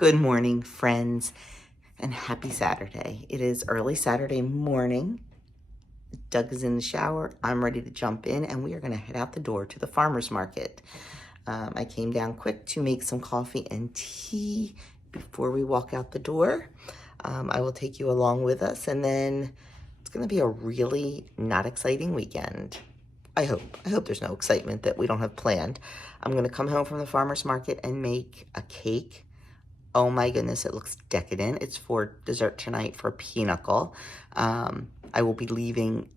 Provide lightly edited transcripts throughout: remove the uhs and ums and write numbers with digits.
Good morning, friends, and happy Saturday. It is early Saturday morning. Doug is in the shower. I'm ready to jump in, and we are going to head out the door to the farmer's market. I came down quick to make some coffee and tea before we walk out the door. I will take you along with us, and then it's going to be a really not exciting weekend. I hope there's no excitement that we don't have planned. I'm going to come home from the farmer's market and make a cake. Oh my goodness, it looks decadent. It's for dessert tonight for pinochle. I will be leaving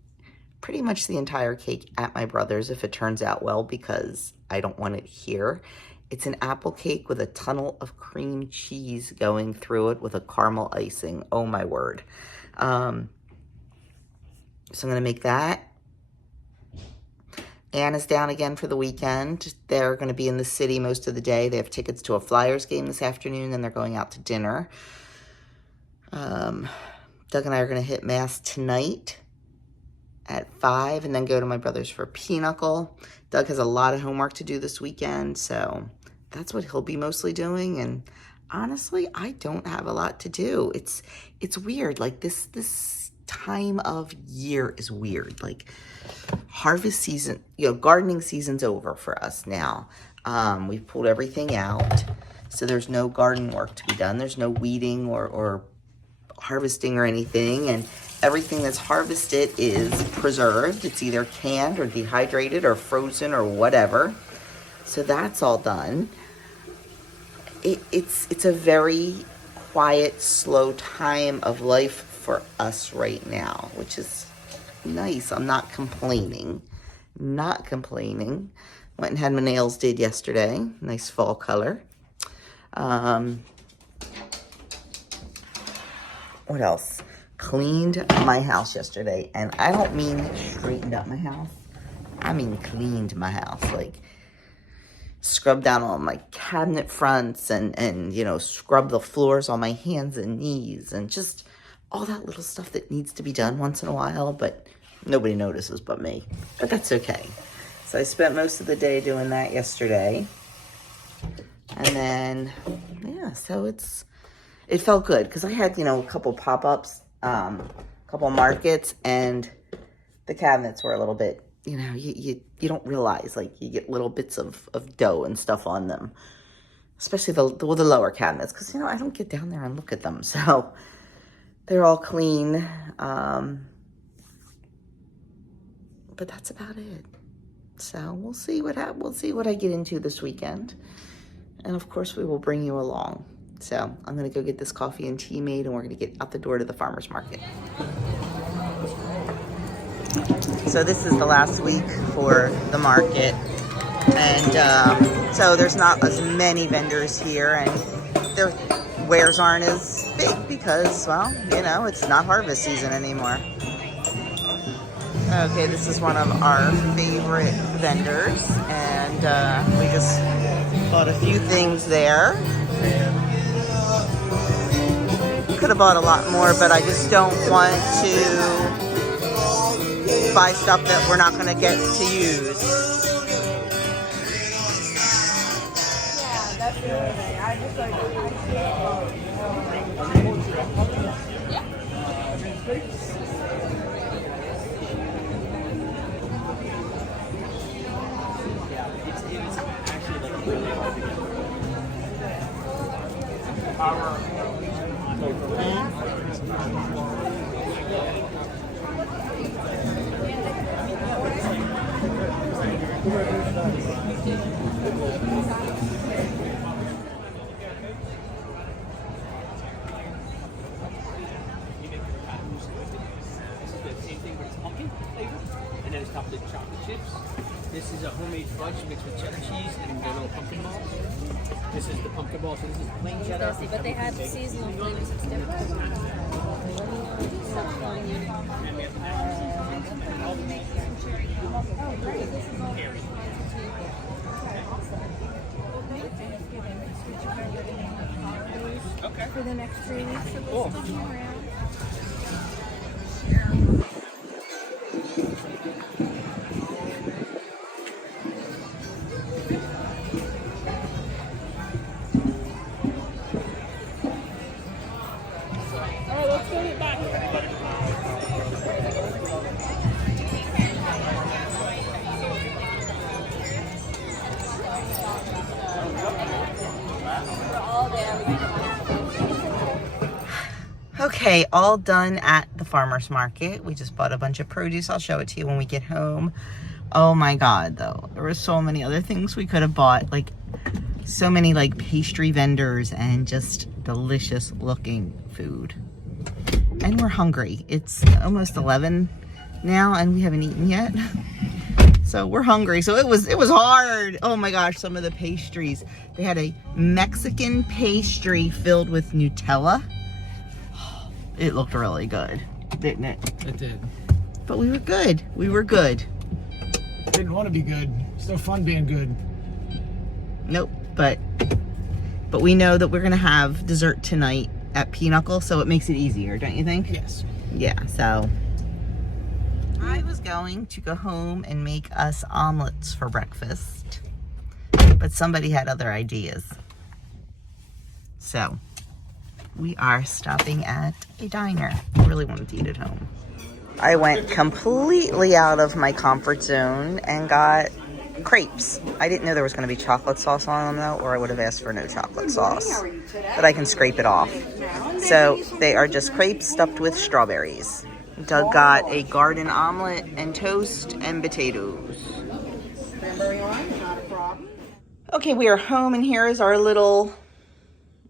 pretty much the entire cake at my brother's if it turns out well, because I don't want it here. It's an apple cake with a tunnel of cream cheese going through it with a caramel icing. Oh my word. So I'm going to make that. Anna's down again for the weekend. They're going to be in the city most of the day. They have tickets to a Flyers game this afternoon, and they're going out to dinner. Doug and I are going to hit Mass tonight at 5 and then go to my brother's for pinochle. Doug has a lot of homework to do this weekend, so that's what he'll be mostly doing. And honestly, I don't have a lot to do. It's weird. Like this time of year is weird. Like harvest season, gardening season's over for us now. We've pulled everything out, so there's no garden work to be done. There's no weeding or harvesting or anything, and everything that's harvested is preserved. It's either canned or dehydrated or frozen or whatever. So that's all done. It's a very quiet, slow time of life for us right now, which is nice. I'm not complaining. Went and had my nails did yesterday. Nice fall color. What else? Cleaned my house yesterday. And I don't mean straightened up my house. I mean cleaned my house. Like scrubbed down all my cabinet fronts and scrub the floors on my hands and knees and just all that little stuff that needs to be done once in a while, but nobody notices but me. But that's okay. So I spent most of the day doing that yesterday. And then, so it felt good because I had, a couple pop-ups, couple markets, and the cabinets were a little bit, you don't realize, like, you get little bits of dough and stuff on them, especially the lower cabinets, because, I don't get down there and look at them. So they're all clean. But that's about it. So we'll see what I get into this weekend. And of course we will bring you along. So I'm gonna go get this coffee and tea made, and we're gonna get out the door to the farmer's market. So this is the last week for the market. And so there's not as many vendors here, and their wares aren't as big because, well, it's not harvest season anymore. Okay, this is one of our favorite vendors, and we just bought a few things there. Could have bought a lot more, but I just don't want to buy stuff that we're not going to get to use. Yeah, that's the other thing. I just like This is a homemade fudge mixed with cheddar cheese and the little pumpkin balls. This is the pumpkin balls, so this is plain cheddar. But they have seasonal flavors and stuff. Okay. For the next 3 weeks, so we'll still be around. Okay, all done at the farmer's market. We just bought a bunch of produce. I'll show it to you when we get home. Oh my God, though. There were so many other things we could have bought. Like, so many like pastry vendors and just delicious looking food. And we're hungry. It's almost 11 now and we haven't eaten yet. So we're hungry. So it was hard. Oh my gosh, some of the pastries. They had a Mexican pastry filled with Nutella. It looked really good, didn't it? It did. But we were good. We were good. Didn't want to be good. It's no fun being good. Nope, but we know that we're gonna have dessert tonight at Pinochle, so it makes it easier, don't you think? Yes. Yeah, so I was going to go home and make us omelets for breakfast, but somebody had other ideas. So we are stopping at a diner. I really wanted to eat at home. I went completely out of my comfort zone and got crepes. I didn't know there was going to be chocolate sauce on them though, or I would have asked for no chocolate sauce. But I can scrape it off. So they are just crepes stuffed with strawberries. Doug got a garden omelet and toast and potatoes. Okay, we are home and here is our little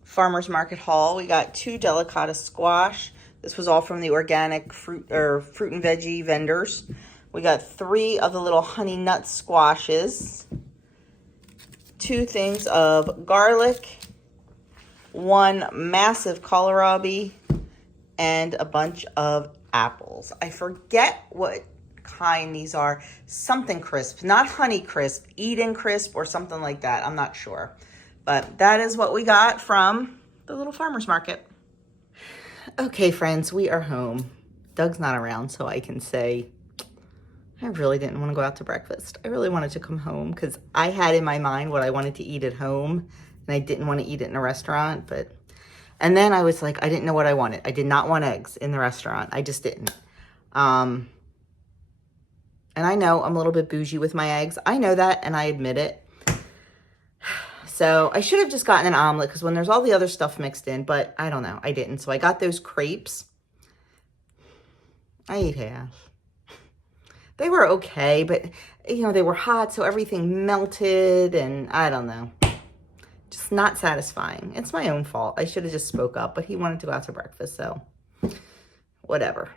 farmer's market haul. We got 2 delicata squash. This was all from the organic fruit and veggie vendors. We got 3 of the little honey nut squashes, 2 things of garlic, 1 massive kohlrabi, and a bunch of apples. I forget what kind these are. Something crisp, not honey crisp, Eden crisp or something like that. I'm not sure. But that is what we got from the little farmer's market. Okay, friends, we are home. Doug's not around, so I can say I really didn't want to go out to breakfast. I really wanted to come home because I had in my mind what I wanted to eat at home, and I didn't want to eat it in a restaurant. And then I was like, I didn't know what I wanted. I did not want eggs in the restaurant. I just didn't. And I know I'm a little bit bougie with my eggs. I know that, and I admit it. So I should have just gotten an omelet because when there's all the other stuff mixed in, but I don't know. I didn't. So I got those crepes. I ate half. They were okay, but, you know, they were hot, so everything melted, and I don't know. Just not satisfying. It's my own fault. I should have just spoke up, but he wanted to go out to breakfast, so whatever.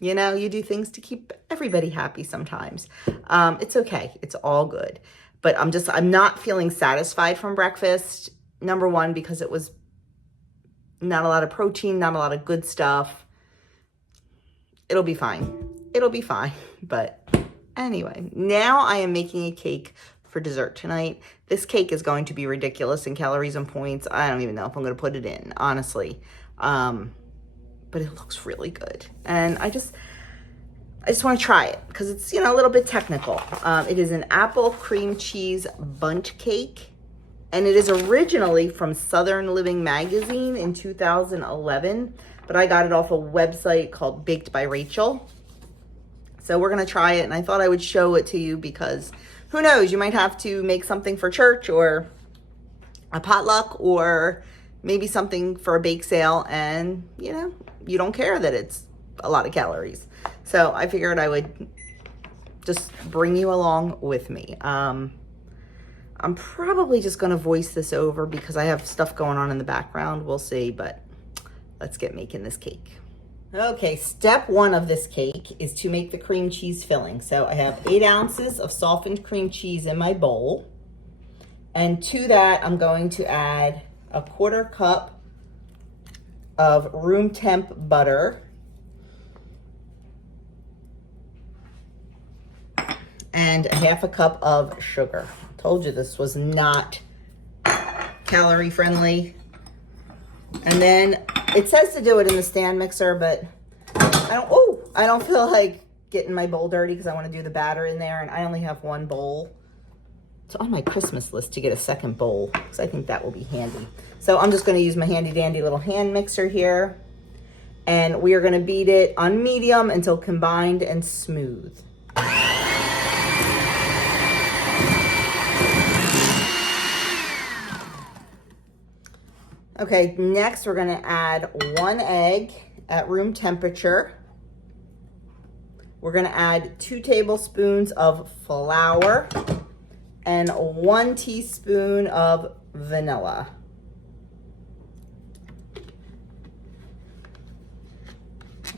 You know, you do things to keep everybody happy sometimes. It's okay. It's all good. But I'm not feeling satisfied from breakfast. Number one, because it was not a lot of protein, not a lot of good stuff. It'll be fine. It'll be fine. But anyway, now I am making a cake for dessert tonight. This cake is going to be ridiculous in calories and points. I don't even know if I'm going to put it in, honestly. But it looks really good. And I just want to try it because it's, you know, a little bit technical. It is an apple cream cheese bundt cake. And it is originally from Southern Living magazine in 2011. But I got it off a website called Baked by Rachel. So we're going to try it. And I thought I would show it to you because who knows, you might have to make something for church or a potluck or maybe something for a bake sale. And, you know, you don't care that it's a lot of calories. So I figured I would just bring you along with me. I'm probably just going to voice this over because I have stuff going on in the background. We'll see, but let's get making this cake. Okay, step 1 of this cake is to make the cream cheese filling. So I have 8 ounces of softened cream cheese in my bowl. And to that, I'm going to add a 1/4 cup of room temp butter. And 1/2 cup of sugar. Told you this was not calorie friendly. And then it says to do it in the stand mixer, but I don't feel like getting my bowl dirty because I want to do the batter in there, and I only have 1 bowl. It's on my Christmas list to get a second bowl because I think that will be handy. So I'm just going to use my handy dandy little hand mixer here, and we are going to beat it on medium until combined and smooth. Okay, next we're gonna add 1 egg at room temperature. We're gonna add 2 tablespoons of flour and 1 teaspoon of vanilla.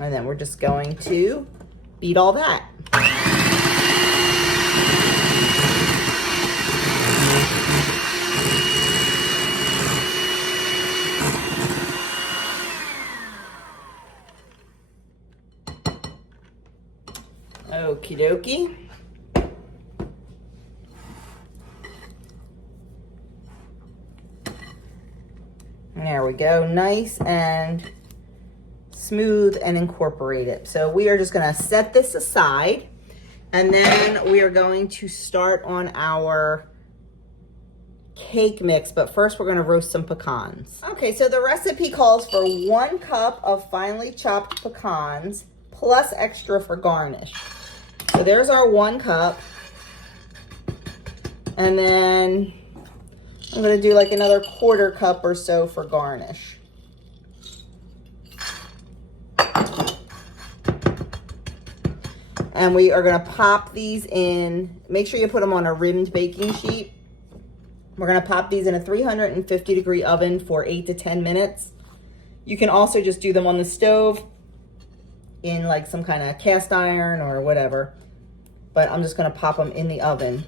And then we're just going to beat all that. Okie dokie. There we go, nice and smooth and incorporated. So we are just gonna set this aside, and then we are going to start on our cake mix, but first we're gonna roast some pecans. Okay, so the recipe calls for 1 cup of finely chopped pecans plus extra for garnish. So there's our 1 cup. And then I'm gonna do like another 1/4 cup or so for garnish. And we are gonna pop these in, make sure you put them on a rimmed baking sheet. We're gonna pop these in a 350-degree oven for 8 to 10 minutes. You can also just do them on the stove in like some kind of cast iron or whatever. But I'm just gonna pop them in the oven.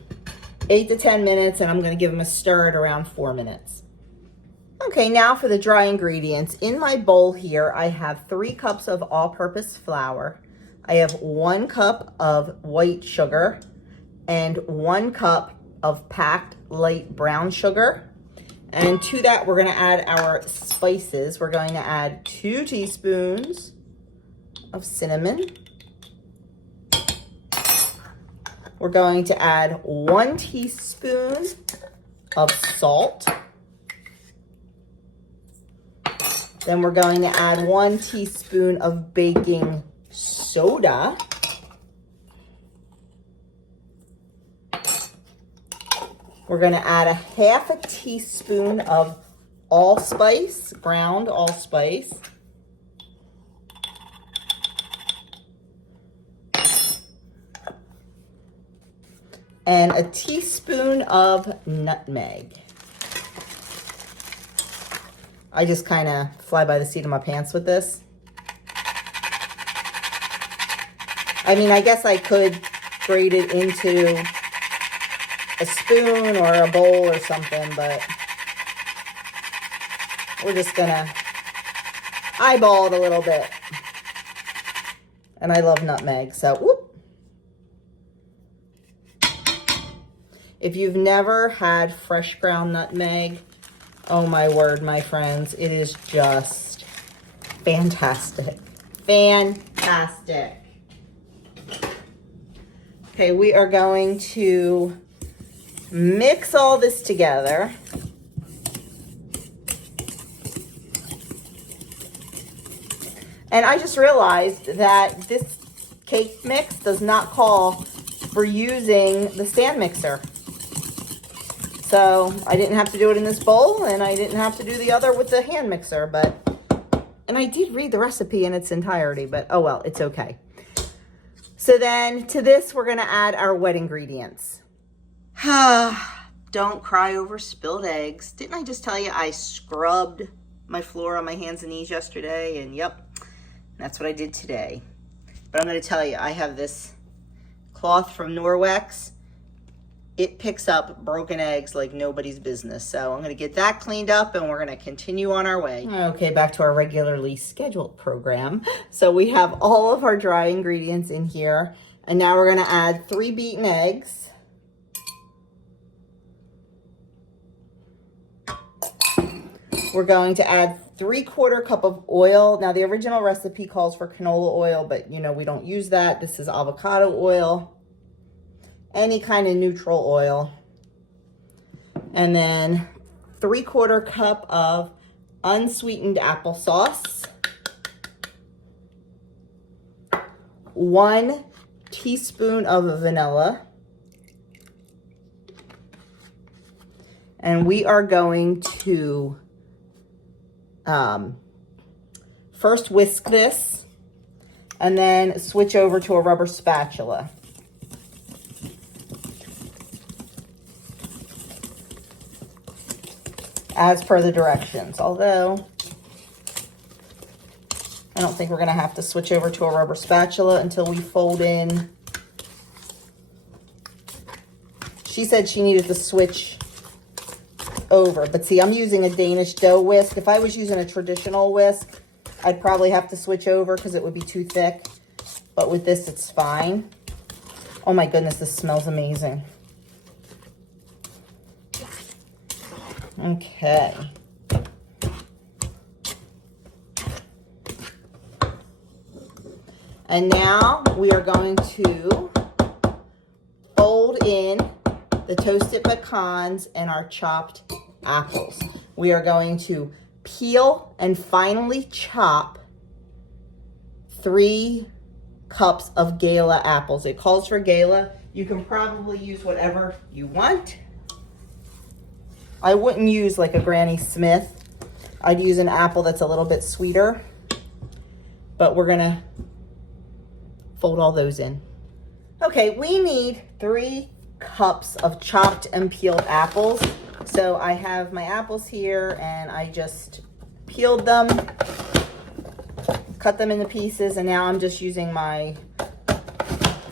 8 to 10 minutes, and I'm gonna give them a stir at around 4 minutes. Okay, now for the dry ingredients. In my bowl here, I have 3 cups of all-purpose flour. I have 1 cup of white sugar and 1 cup of packed light brown sugar. And to that, we're gonna add our spices. We're going to add 2 teaspoons of cinnamon. We're going to add 1 teaspoon of salt. Then we're going to add 1 teaspoon of baking soda. We're going to add a 1/2 teaspoon of allspice, ground allspice. And a teaspoon of nutmeg. I just kind of fly by the seat of my pants with this. I mean, I guess I could grate it into a spoon or a bowl or something, but we're just gonna eyeball it a little bit. And I love nutmeg, so whoop. If you've never had fresh ground nutmeg, oh my word, my friends, it is just fantastic. Fantastic. Okay, we are going to mix all this together. And I just realized that this cake mix does not call for using the stand mixer. So I didn't have to do it in this bowl, and I didn't have to do the other with the hand mixer, and I did read the recipe in its entirety, but oh well, it's okay. So then to this, we're gonna add our wet ingredients. Don't cry over spilled eggs. Didn't I just tell you I scrubbed my floor on my hands and knees yesterday? And yep, that's what I did today. But I'm gonna tell you, I have this cloth from Norwex. It picks up broken eggs like nobody's business. So I'm gonna get that cleaned up, and we're gonna continue on our way. Okay, back to our regularly scheduled program. So we have all of our dry ingredients in here, and now we're gonna add 3 beaten eggs. We're going to add 3/4 cup of oil. Now the original recipe calls for canola oil, but you know, we don't use that. This is avocado oil. Any kind of neutral oil. And then 3/4 cup of unsweetened applesauce. 1 teaspoon of vanilla. And we are going to First whisk this and then switch over to a rubber spatula. As per the directions, although I don't think we're gonna have to switch over to a rubber spatula until we fold in. She said she needed to switch over, but see, I'm using a Danish dough whisk. If I was using a traditional whisk, I'd probably have to switch over because it would be too thick, but with this, it's fine. Oh my goodness, this smells amazing. Okay. And now we are going to fold in the toasted pecans and our chopped apples. We are going to peel and finely chop 3 cups of Gala apples. It calls for Gala. You can probably use whatever you want. I wouldn't use like a Granny Smith. I'd use an apple that's a little bit sweeter. But we're gonna fold all those in. Okay, we need 3 cups of chopped and peeled apples. So I have my apples here and I just peeled them, cut them into pieces, and now I'm just using my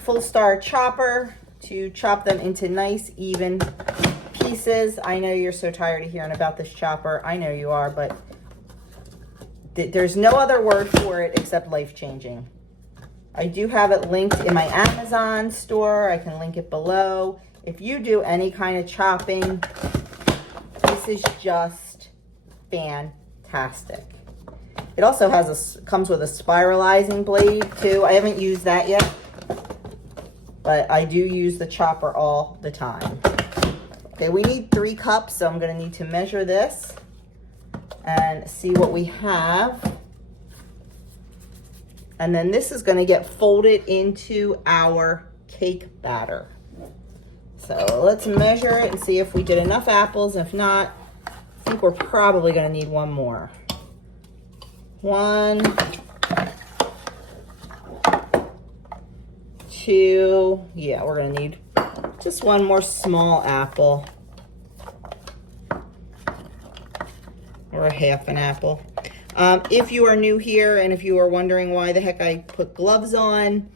full star chopper to chop them into nice even pieces. I know you're so tired of hearing about this chopper. I know you are, but there's no other word for it except life-changing. I do have it linked in my Amazon store. I can link it below. If you do any kind of chopping, this is just fantastic. It also has comes with a spiralizing blade too. I haven't used that yet, but I do use the chopper all the time. Okay, we need 3 cups, so I'm gonna need to measure this and see what we have. And then this is gonna get folded into our cake batter. So let's measure it and see if we did enough apples. If not, I think we're probably gonna need 1 more. 1, 2, yeah, we're gonna need just 1 more small apple. Or a half an apple. If you are new here and if you are wondering why the heck I put gloves on,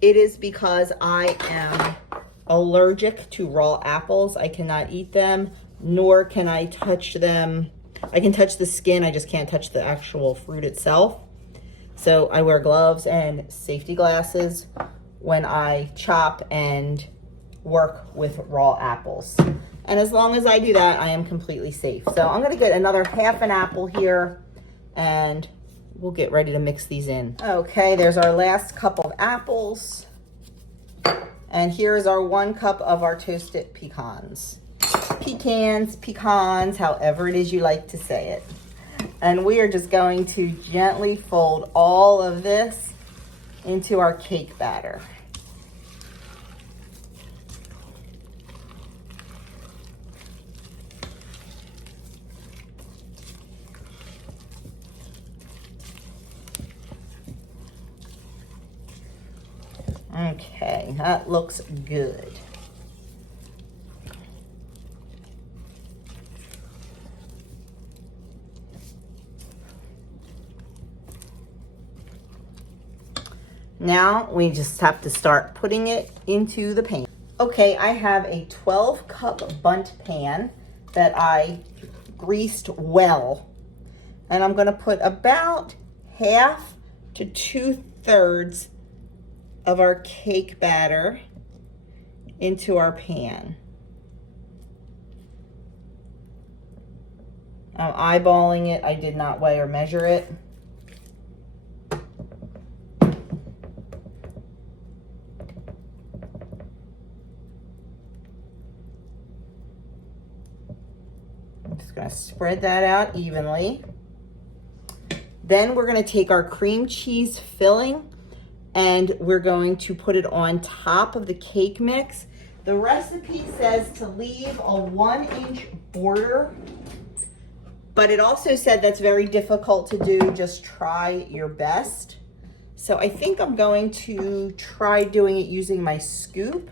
it is because I am allergic to raw apples. I cannot eat them, nor can I touch them. I can touch the skin, I just can't touch the actual fruit itself. So I wear gloves and safety glasses when I chop and work with raw apples. And as long as I do that, I am completely safe. So I'm gonna get another half an apple here and we'll get ready to mix these in. Okay, there's our last cup of apples. And here's our 1 cup of our toasted pecans. Pecans, however it is you like to say it. And we are just going to gently fold all of this into our cake batter. Okay, that looks good. Now we just have to start putting it into the pan. Okay, I have a 12-cup bundt pan that I greased well. And I'm gonna put about half to 2/3 of our cake batter into our pan. I'm eyeballing it. I did not weigh or measure it. I'm just gonna spread that out evenly. Then we're gonna take our cream cheese filling and we're going to put it on top of the cake mix. The recipe says to leave a 1-inch border But it also said that's very difficult to do. Just try your best. So I think I'm going to try doing it using my scoop.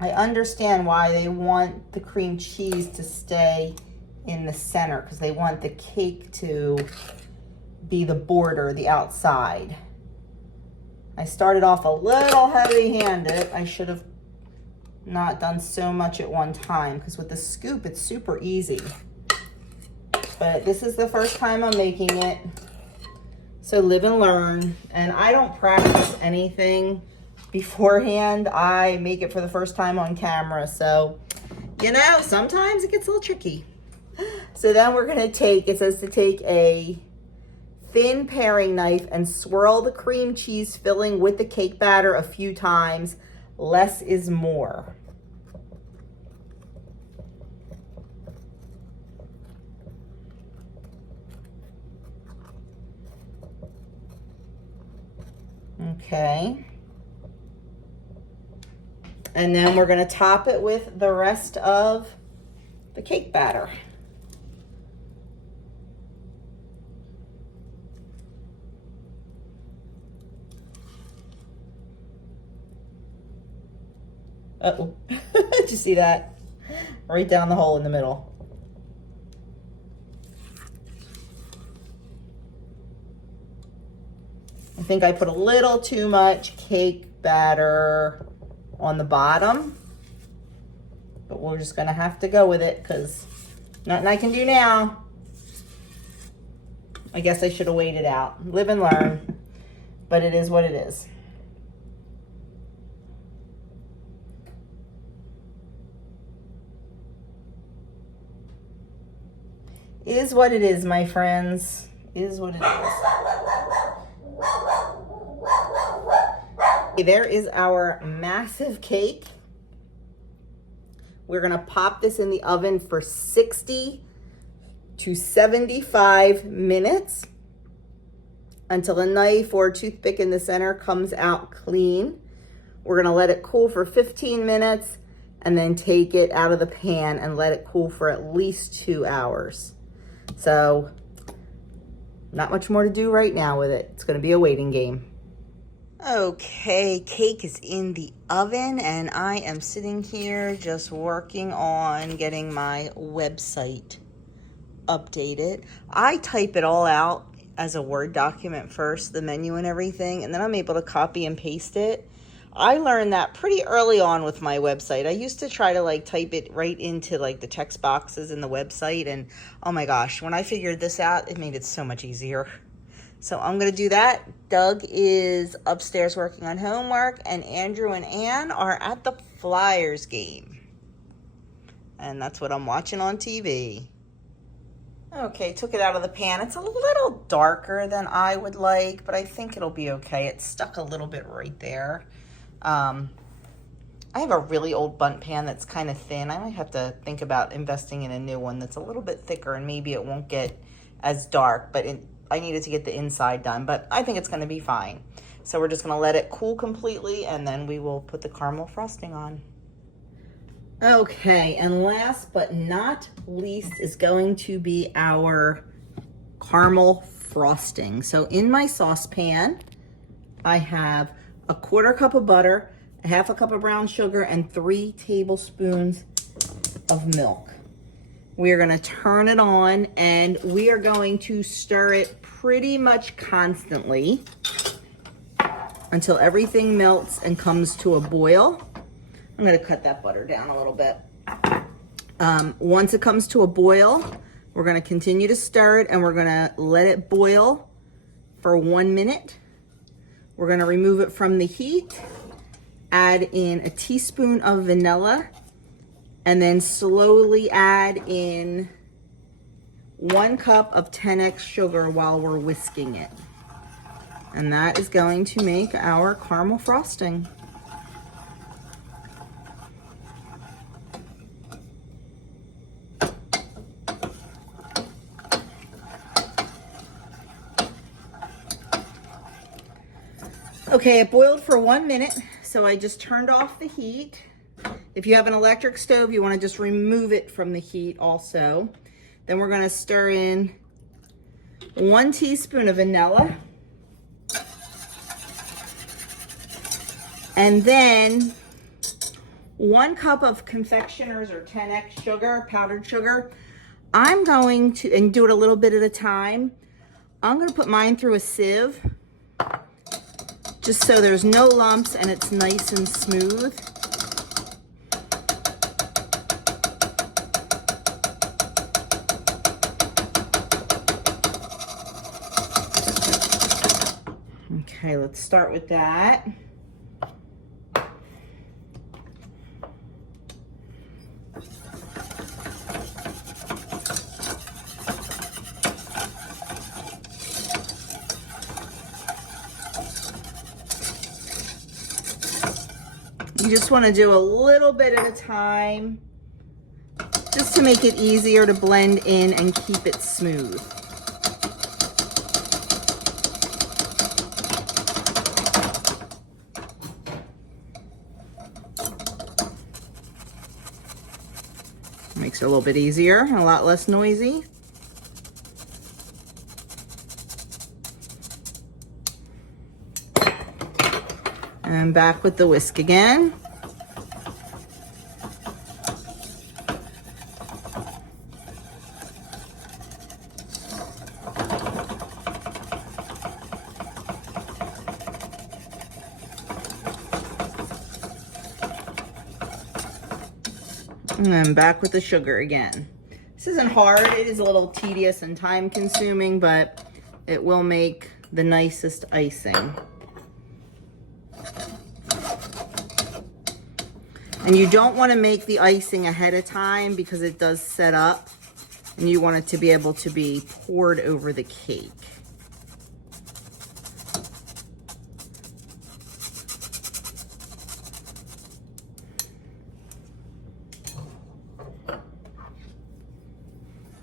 I understand why they want the cream cheese to stay in the center, because they want the cake to be the border, the outside. I started off a little heavy-handed. I should have not done so much at one time, because with the scoop, it's super easy. But this is the first time I'm making it, so live and learn. And I don't practice anything beforehand. I make it for the first time on camera, so you know, sometimes it gets a little tricky. So then we're gonna take, it says to take a thin paring knife and swirl the cream cheese filling with the cake batter a few times. Less is more. Okay. And then we're going to top it with the rest of the cake batter. Uh-oh. Did you see that? Right down the hole in the middle. I think I put a little too much cake batter on the bottom, but we're just gonna have to go with it because nothing I can do now. I guess I should have waited out. Live and learn, but it is what it is. Is what it is, my friends. Is what it is. There is our massive cake. We're gonna pop this in the oven for 60 to 75 minutes until a knife or toothpick in the center comes out clean. We're gonna let it cool for 15 minutes and then take it out of the pan and let it cool for at least 2 hours. So, not much more to do right now with it. It's gonna be a waiting game. Okay, cake is in the oven and I am sitting here just working on getting my website updated. I type it all out as a Word document first, the menu and everything, and then I'm able to copy and paste it. I learned that pretty early on with my website. I used to try to like type it right into like the text boxes in the website, and oh my gosh, when I figured this out, it made it so much easier. So I'm going to do that. Doug is upstairs working on homework, and Andrew and Ann are at the Flyers game. And that's what I'm watching on TV. Okay, took it out of the pan. It's a little darker than I would like, but I think it'll be okay. It's stuck a little bit right there. I have a really old bundt pan that's kind of thin. I might have to think about investing in a new one that's a little bit thicker, and maybe it won't get as dark, but I needed to get the inside done, but I think it's going to be fine. So we're just going to let it cool completely, and then we will put the caramel frosting on. Okay, and last but not least is going to be our caramel frosting. So in my saucepan, I have a 1/4 cup of butter, a 1/2 cup of brown sugar, and 3 tablespoons of milk. We are going to turn it on, and we are going to stir it pretty much constantly until everything melts and comes to a boil. I'm going to cut that butter down a little bit. Once it comes to a boil, we're going to continue to stir it, and we're going to let it boil for 1 minute. We're going to remove it from the heat, add in a teaspoon of vanilla, and then slowly add in 1 cup of 10x sugar while we're whisking it. And that is going to make our caramel frosting. Okay, it boiled for 1 minute, so I just turned off the heat. If you have an electric stove, you want to just remove it from the heat also. Then we're going to stir in 1 teaspoon of vanilla. And then 1 cup of confectioners or 10x sugar, powdered sugar. I'm going to, and do it a little bit at a time, I'm going to put mine through a sieve, just so there's no lumps and it's nice and smooth. Okay, let's start with that. You just want to do a little bit at a time, just to make it easier to blend in and keep it smooth. Makes it a little bit easier and a lot less noisy. And back with the whisk again. And then back with the sugar again. This isn't hard. It is a little tedious and time consuming, but it will make the nicest icing. And you don't want to make the icing ahead of time because it does set up, and you want it to be able to be poured over the cake.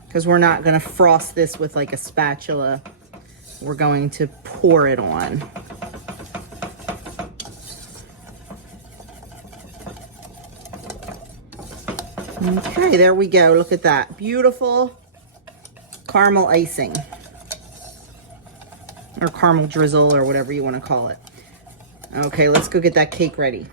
Because we're not going to frost this with like a spatula. We're going to pour it on. Okay, there we go. Look at that. Beautiful caramel icing. Or caramel drizzle, or whatever you want to call it. Okay, let's go get that cake ready.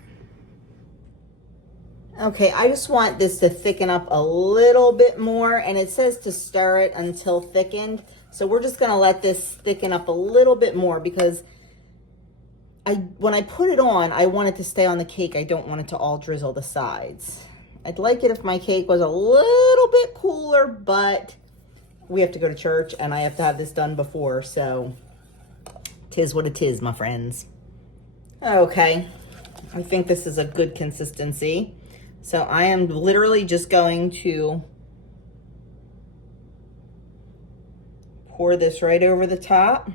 Okay, I just want this to thicken up a little bit more, and it says to stir it until thickened. So we're just gonna let this thicken up a little bit more, because when I put it on, I want it to stay on the cake. I don't want it to all drizzle the sides. I'd like it if my cake was a little bit cooler, but we have to go to church and I have to have this done before, so 'tis what it is, my friends. Okay, I think this is a good consistency. So I am literally just going to pour this right over the top.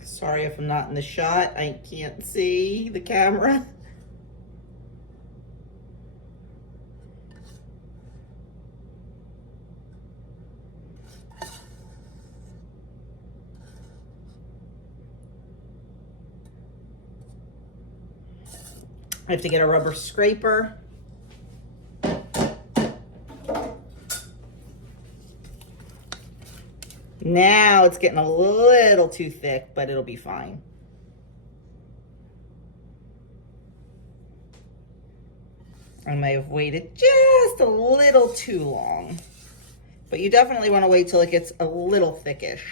Sorry if I'm not in the shot. I can't see the camera. I have to get a rubber scraper. Now it's getting a little too thick, but it'll be fine. I may have waited just a little too long, but you definitely want to wait till it gets a little thickish.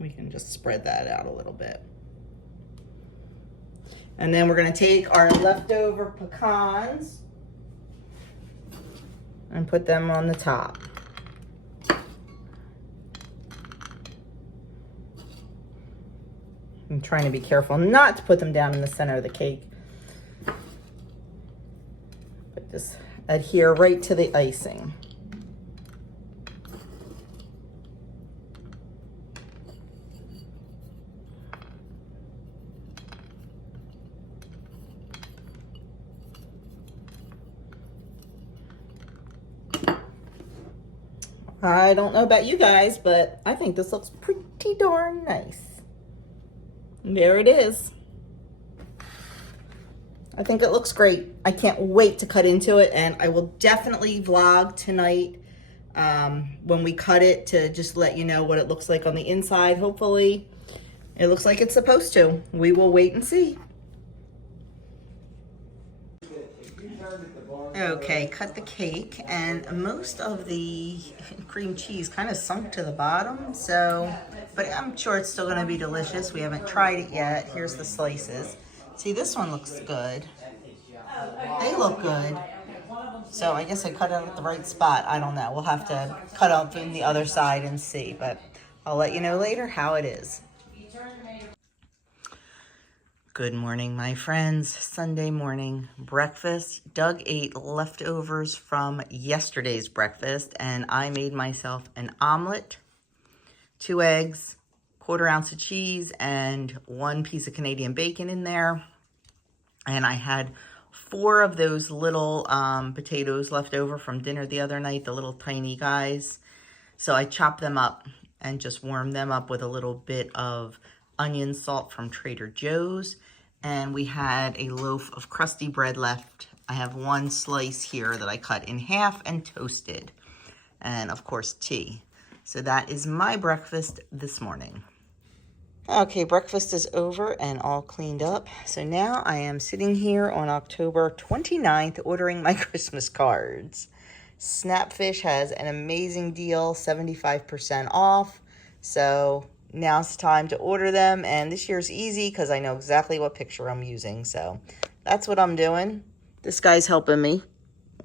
We can just spread that out a little bit. And then we're going to take our leftover pecans and put them on the top. I'm trying to be careful not to put them down in the center of the cake. But just adhere right to the icing. I don't know about you guys, but I think this looks pretty darn nice. And there it is. I think it looks great. I can't wait to cut into it, and I will definitely vlog tonight when we cut it to just let you know what it looks like on the inside. Hopefully it looks like it's supposed to. We will wait and see. Okay, cut the cake, and most of the cream cheese kind of sunk to the bottom, so, but I'm sure it's still gonna be delicious. We haven't tried it yet. Here's the slices. See, this one looks good. They look good. So I guess I cut it at the right spot. I don't know. We'll have to cut out from the other side and see, but I'll let you know later how it is. Good morning, my friends. Sunday morning breakfast. Doug ate leftovers from yesterday's breakfast, and I made myself an omelet, 2 eggs, 1/4 ounce of cheese, and 1 piece of Canadian bacon in there. And I had 4 of those little potatoes left over from dinner the other night, the little tiny guys. So I chopped them up and just warmed them up with a little bit of onion salt from Trader Joe's. And we had a loaf of crusty bread left. I have 1 slice here that I cut in half and toasted. And of course, tea. So that is my breakfast this morning. Okay, breakfast is over and all cleaned up. So now I am sitting here on October 29th ordering my Christmas cards. Snapfish has an amazing deal, 75% off. So now it's time to order them, and this year's easy because I know exactly what picture I'm using. So that's what I'm doing. This guy's helping me.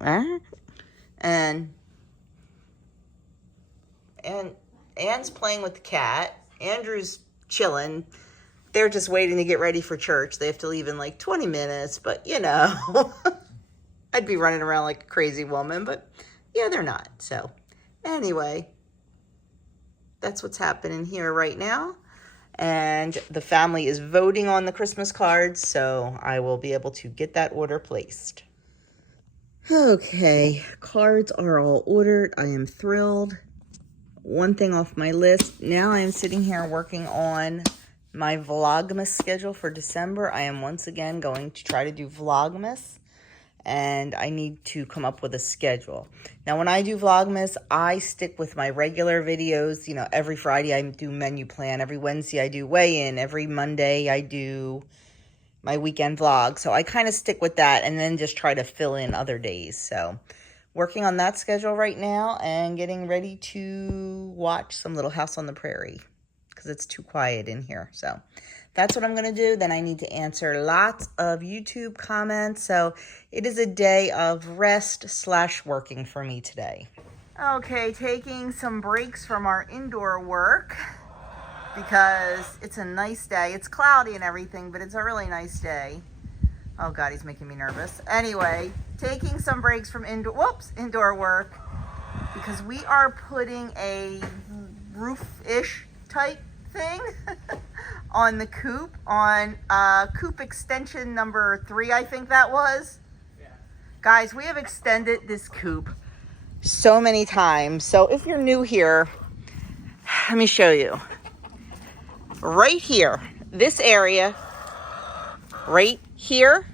And Anne's playing with the cat. Andrew's chilling. They're just waiting to get ready for church. They have to leave in like 20 minutes, but you know, I'd be running around like a crazy woman, but yeah, they're not. So anyway, that's what's happening here right now. And the family is voting on the Christmas cards, so I will be able to get that order placed. Okay, cards are all ordered. I am thrilled. One thing off my list. Now I am sitting here working on my Vlogmas schedule for December. I am once again going to try to do Vlogmas, and I need to come up with a schedule. Now, when I do Vlogmas, I stick with my regular videos. You know, every Friday I do menu plan. Every Wednesday I do weigh-in. Every Monday I do my weekend vlog. So I kind of stick with that and then just try to fill in other days. So working on that schedule right now and getting ready to watch some Little House on the Prairie because it's too quiet in here. So that's what I'm going to do. Then I need to answer lots of YouTube comments. So it is a day of rest/working for me today. Okay, taking some breaks from our indoor work because it's a nice day. It's cloudy and everything, but it's a really nice day. Oh God, he's making me nervous. Anyway, taking some breaks from indoor work because we are putting a roof-ish type thing on the coop, on coop extension number 3, I think that was. Yeah. Guys, we have extended this coop so many times. So if you're new here, let me show you. Right here, this area, right here,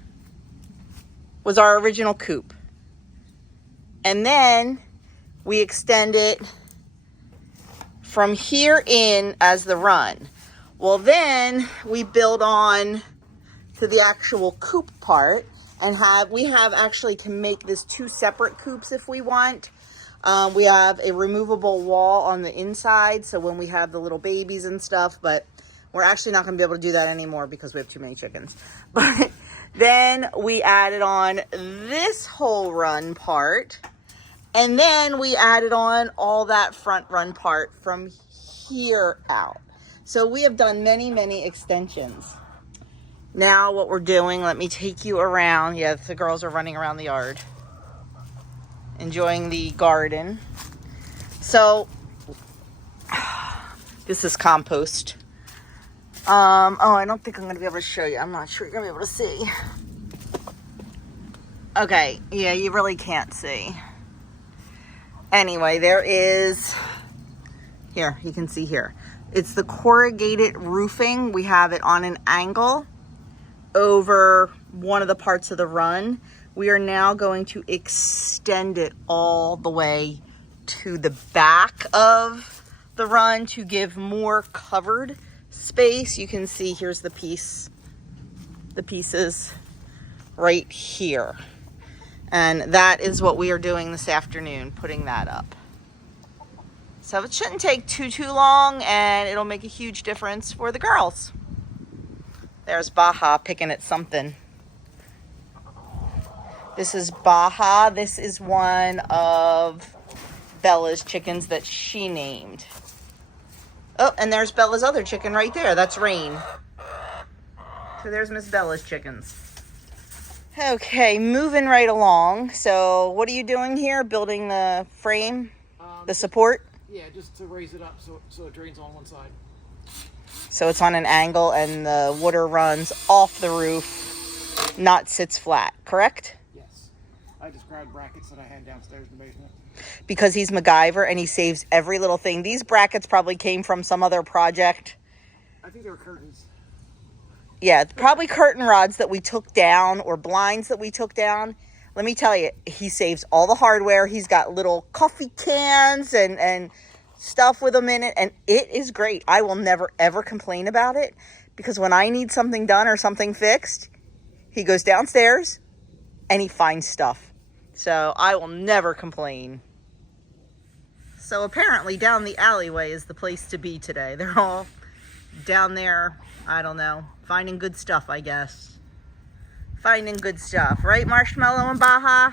was our original coop. And then we extend it from here in as the run. Well, then we build on to the actual coop part and we have actually to make this 2 separate coops if we want. We have a removable wall on the inside, so when we have the little babies and stuff, but we're actually not going to be able to do that anymore because we have too many chickens. But then we added on this whole run part, and then we added on all that front run part from here out. So we have done many, many extensions. Now what we're doing, let me take you around. Yeah, the girls are running around the yard. enjoying the garden. So, this is compost. Oh, I don't think I'm going to be able to show you. I'm not sure you're going to be able to see. Okay, yeah, you really can't see. Anyway, there is, here, you can see here. It's the corrugated roofing. We have it on an angle over one of the parts of the run. We are now going to extend it all the way to the back of the run to give more covered space. You can see here's the pieces right here. And that is what we are doing this afternoon, putting that up. So it shouldn't take too long, and it'll make a huge difference for the girls. There's Baja picking at something. This is Baja. This is one of Bella's chickens that she named. Oh, and there's Bella's other chicken right there. That's Rain. So there's Miss Bella's chickens. Okay, moving right along. So what are you doing here? Building the frame? The support? Yeah, just to raise it up so it drains on one side. So it's on an angle and the water runs off the roof, not sits flat, correct? Yes. I just grabbed brackets that I had downstairs in the basement. Because he's MacGyver and he saves every little thing. These brackets probably came from some other project. I think they were curtains. Yeah, probably curtain rods that we took down or blinds that we took down. Let me tell you, he saves all the hardware. He's got little coffee cans and stuff with them in it, and it is great. I will never, ever complain about it, because when I need something done or something fixed, he goes downstairs and he finds stuff. So I will never complain. So apparently down the alleyway is the place to be today. They're all down there, I don't know, finding good stuff, I guess. Finding good stuff. Right, Marshmallow and Baja?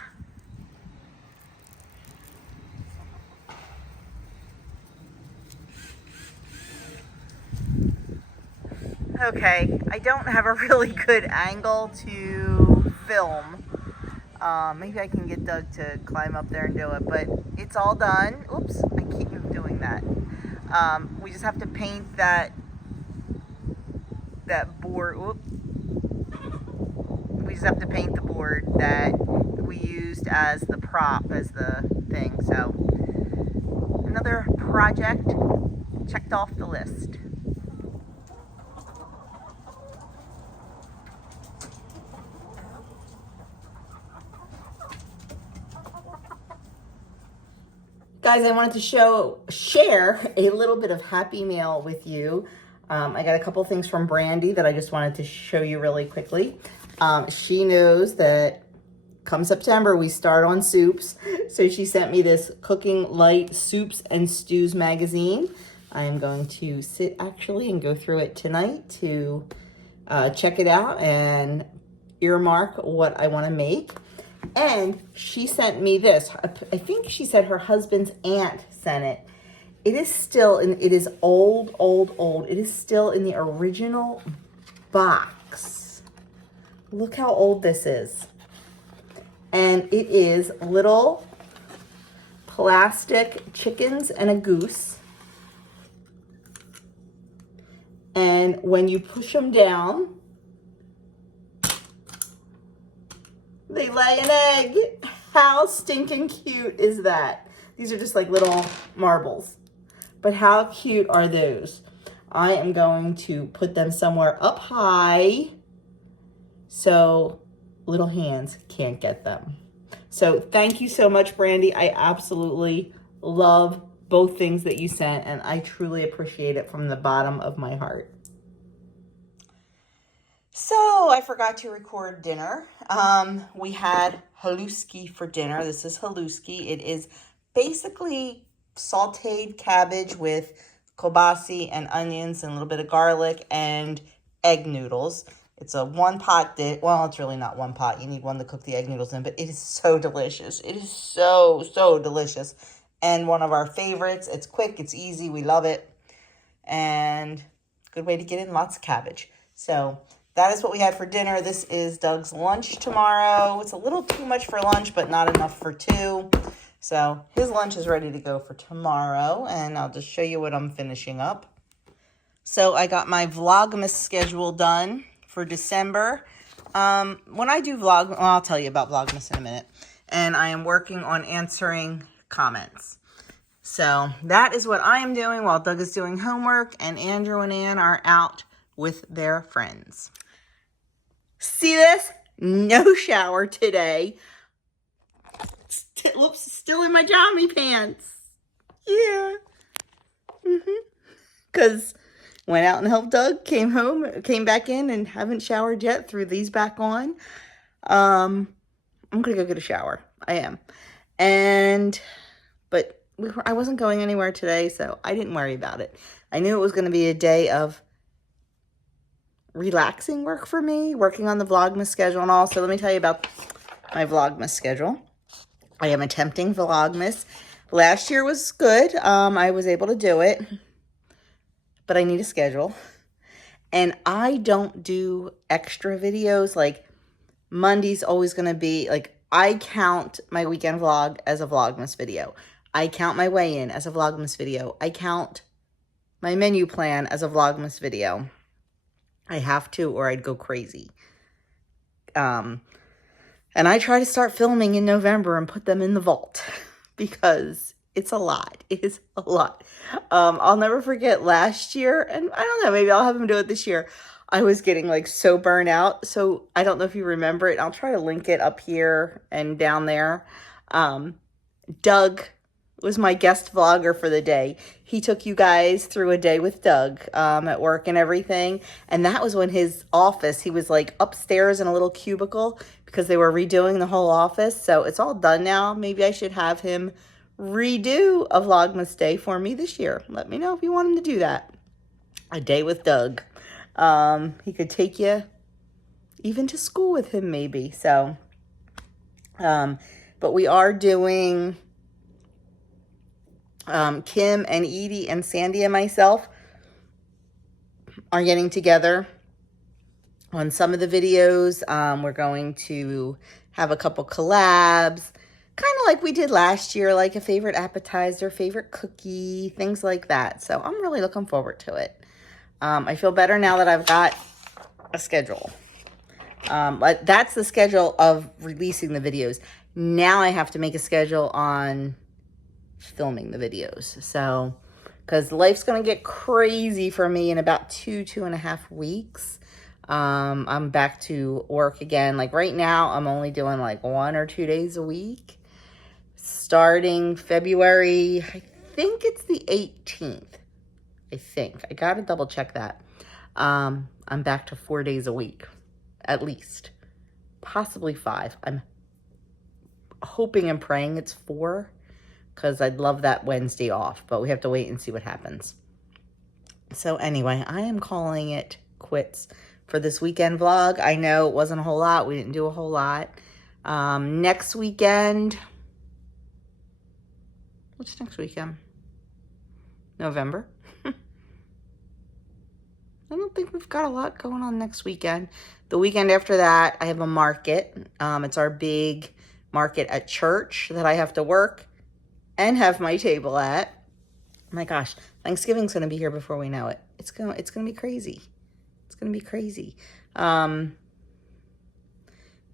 Okay, I don't have a really good angle to film. Maybe I can get Doug to climb up there and do it, but it's all done. Oops, I keep doing that. We just have to paint that board. Whoop. We just have to paint the board that we used as the prop, as the thing. So another project checked off the list. Guys, I wanted to share a little bit of happy mail with you. I got a couple things from Brandy that I just wanted to show you really quickly. She knows that come September, we start on soups. So she sent me this Cooking Light Soups and Stews magazine. I am going to sit actually and go through it tonight to check it out and earmark what I want to make. And she sent me this. I think she said her husband's aunt sent it. It is still in, it is old. It is still in the original box. Look how old this is. And it is little plastic chickens and a goose. And when you push them down, they lay an egg. How stinking cute is that? These are just like little marbles. But how cute are those? I am going to put them somewhere up high so little hands can't get them. So thank you so much, Brandy. I absolutely love both things that you sent, and I truly appreciate it from the bottom of my heart. So I forgot to record dinner. We had haluski for dinner. This is haluski. It is basically sauteed cabbage with kobasi and onions and a little bit of garlic and egg noodles. It's a one pot dish. Well, it's really not one pot. You need one to cook the egg noodles in, but it is so delicious. It is so delicious. And one of our favorites. It's quick, it's easy, we love it. And good way to get in lots of cabbage. So that is what we had for dinner. This is Doug's lunch tomorrow. It's a little too much for lunch, but not enough for two. So his lunch is ready to go for tomorrow, and I'll just show you what I'm finishing up. So I got my Vlogmas schedule done for December. When I do vlog, well, I'll tell you about Vlogmas in a minute. And I am working on answering comments. So that is what I am doing while Doug is doing homework and Andrew and Ann are out with their friends. See this? No shower today. Whoops, still in my jammy pants. Yeah. Because went out and helped Doug, came home, came back in and haven't showered yet, threw these back on. I'm going to go get a shower. I am. But I wasn't going anywhere today, so I didn't worry about it. I knew it was going to be a day of relaxing work for me, working on the Vlogmas schedule and all. So let me tell you about my Vlogmas schedule. I am attempting Vlogmas. Last year was good. I was able to do it, but I need a schedule. And I don't do extra videos. Like Monday's always going to be like, I count my weekend vlog as a Vlogmas video. I count my weigh-in as a Vlogmas video. I count my menu plan as a Vlogmas video. I have to, or I'd go crazy. And I try to start filming in November and put them in the vault because it's a lot. It is a lot. I'll never forget last year, and I don't know, maybe I'll have him do it this year. I was getting like so burnt out. So I don't know if you remember it. I'll try to link it up here and down there. Doug was my guest vlogger for the day. He took you guys through a day with Doug at work and everything. And that was when his office, he was like upstairs in a little cubicle because they were redoing the whole office. So it's all done now. Maybe I should have him redo a Vlogmas day for me this year. Let me know if you want him to do that. A day with Doug. He could take you even to school with him maybe. So, but we are doing Kim and Edie and Sandy and myself are getting together on some of the videos. We're going to have a couple collabs, kind of like we did last year, like a favorite appetizer, favorite cookie, things like that. So I'm really looking forward to it. I feel better now that I've got a schedule. But that's the schedule of releasing the videos. Now I have to make a schedule on filming the videos. So, because life's going to get crazy for me in about 2.5 weeks. I'm back to work again. Like right now, I'm only doing like 1 or 2 days a week. Starting February, I think it's the 18th. I think. I got to double check that. I'm back to 4 days a week, at least. Possibly 5. I'm hoping and praying it's 4. Because I'd love that Wednesday off, but we have to wait and see what happens. So anyway, I am calling it quits for this weekend vlog. I know it wasn't a whole lot. We didn't do a whole lot. Next weekend. What's next weekend? November. I don't think we've got a lot going on next weekend. The weekend after that, I have a market. It's our big market at church that I have to work and have my table at. Oh my gosh, Thanksgiving's going to be here before we know it. It's going to be crazy. It's going to be crazy.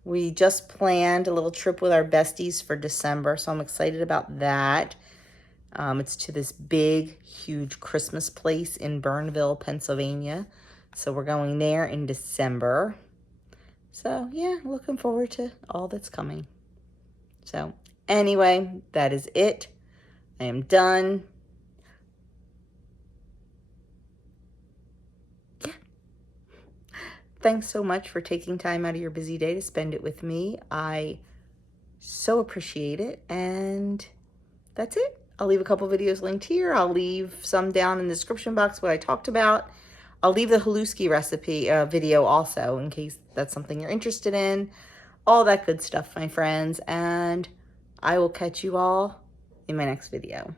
We just planned a little trip with our besties for December, so I'm excited about that. It's to this big, huge Christmas place in Burnville, Pennsylvania. So we're going there in December. So yeah, looking forward to all that's coming. So anyway, that is it. I am done. Yeah. Thanks so much for taking time out of your busy day to spend it with me. I so appreciate it. And that's it. I'll leave a couple videos linked here. I'll leave some down in the description box what I talked about. I'll leave the haluski recipe video also in case that's something you're interested in. All that good stuff, my friends. And I will catch you all in my next video.